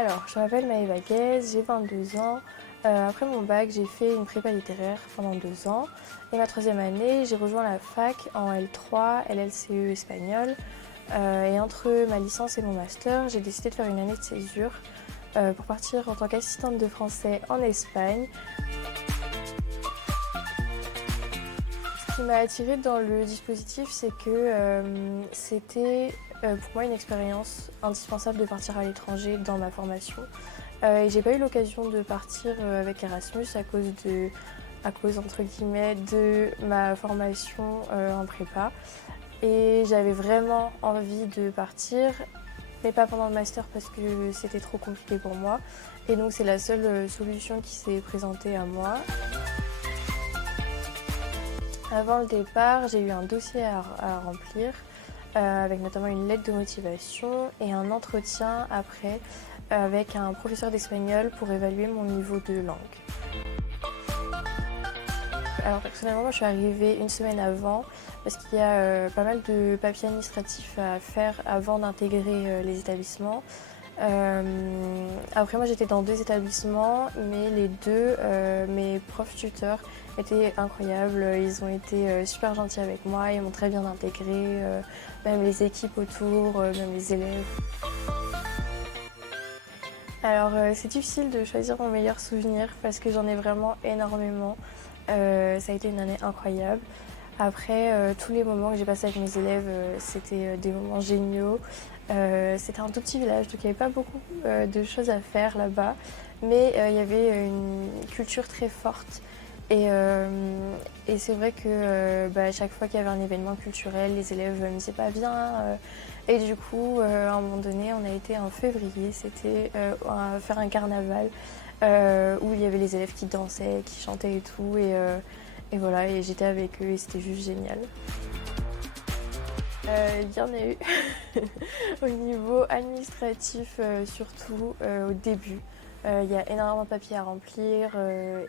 Alors, je m'appelle Maëva Guez, j'ai 22 ans. Après mon bac, j'ai fait une prépa littéraire pendant 2 ans. Et ma troisième année, j'ai rejoint la fac en L3, LLCE espagnol. Et entre ma licence et mon master, j'ai décidé de faire une année de césure pour partir en tant qu'assistante de français en Espagne. Ce qui m'a attirée dans le dispositif, c'est que c'était pour moi une expérience indispensable de partir à l'étranger dans ma formation. Et j'ai pas eu l'occasion de partir avec Erasmus à cause entre guillemets de ma formation en prépa. Et j'avais vraiment envie de partir, mais pas pendant le master parce que c'était trop compliqué pour moi. Et donc c'est la seule solution qui s'est présentée à moi. Avant le départ, j'ai eu un dossier à remplir, avec notamment une lettre de motivation et un entretien après avec un professeur d'espagnol pour évaluer mon niveau de langue. Alors personnellement, moi je suis arrivée une semaine avant parce qu'il y a pas mal de papiers administratifs à faire avant d'intégrer les établissements. Après moi j'étais dans 2 établissements, mais les deux, mes profs tuteurs étaient incroyables. Ils ont été super gentils avec moi, ils m'ont très bien intégrée, même les équipes autour, même les élèves. Alors c'est difficile de choisir mon meilleur souvenir parce que j'en ai vraiment énormément. Ça a été une année incroyable. Après, tous les moments que j'ai passés avec mes élèves, c'était des moments géniaux. C'était un tout petit village, donc il n'y avait pas beaucoup de choses à faire là-bas. Mais il y avait une culture très forte. Et c'est vrai que à chaque fois qu'il y avait un événement culturel, les élèves me disaient pas bien. Et du coup, à un moment donné, on a été en février, c'était faire un carnaval où il y avait les élèves qui dansaient, qui chantaient et tout. Et voilà, et j'étais avec eux et c'était juste génial. Il y en a eu au niveau administratif surtout au début. Il y a énormément de papiers à remplir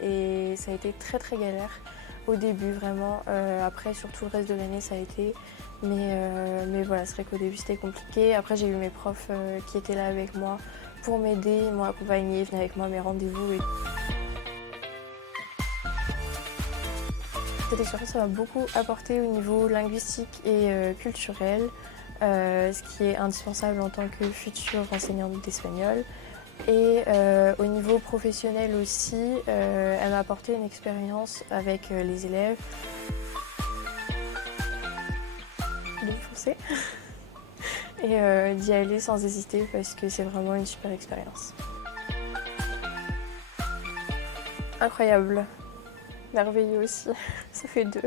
et ça a été très très galère au début vraiment. Après sur tout le reste de l'année ça a été. Mais voilà, c'est vrai qu'au début c'était compliqué. Après j'ai eu mes profs qui étaient là avec moi pour m'aider, ils m'ont accompagnée, ils venaient avec moi à mes rendez-vous. Cette expérience m'a beaucoup apporté au niveau linguistique et culturel, ce qui est indispensable en tant que future enseignante d'espagnol. Et au niveau professionnel aussi, elle m'a apporté une expérience avec les élèves. De foncer et d'y aller sans hésiter parce que c'est vraiment une super expérience. Incroyable, merveilleux aussi, ça fait 2.